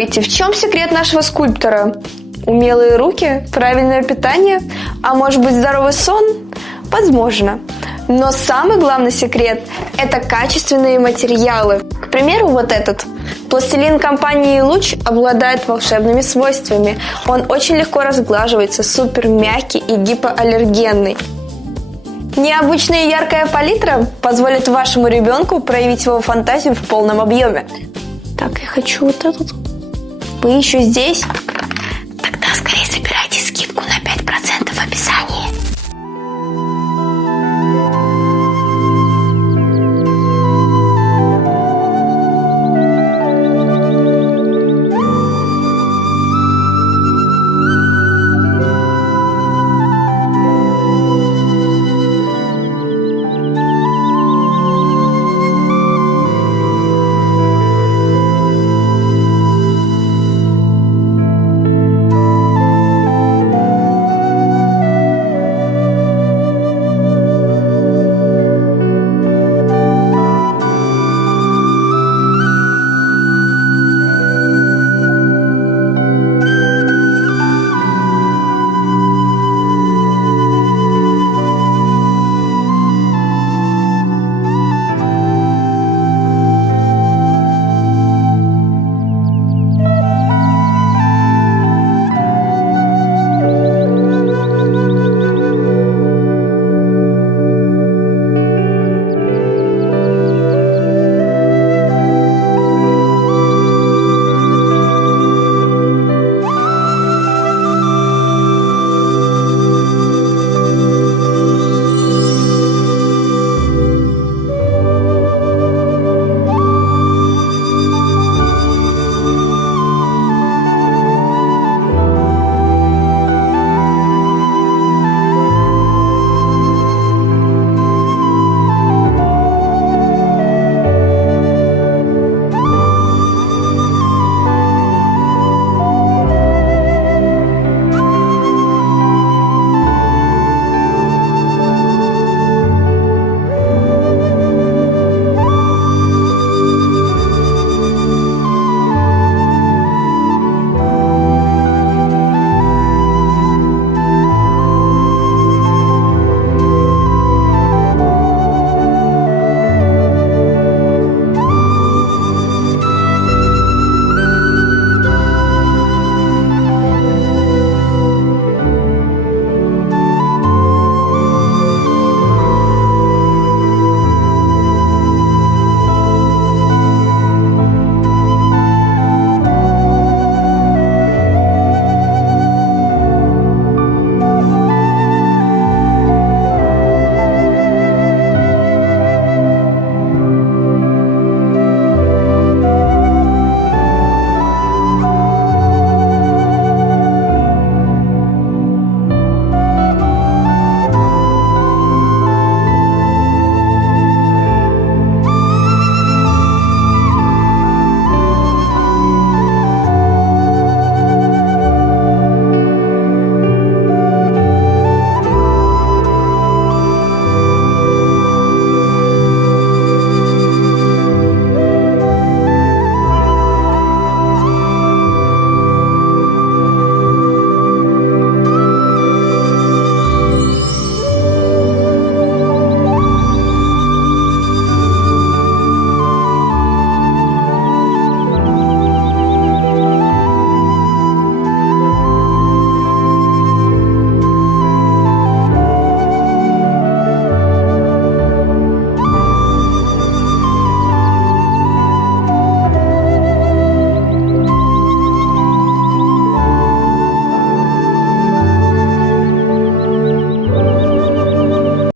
думаете, в чем секрет нашего скульптора? Умелые руки, правильное питание, а может быть здоровый сон? Возможно. Но самый главный секрет – это качественные материалы. К примеру, вот этот. Пластилин компании «Луч» обладает волшебными свойствами. Он очень легко разглаживается, супер мягкий и гипоаллергенный. Необычная и яркая палитра позволит вашему ребенку проявить его фантазию в полном объеме. Так, я хочу вот этот. Вы еще здесь?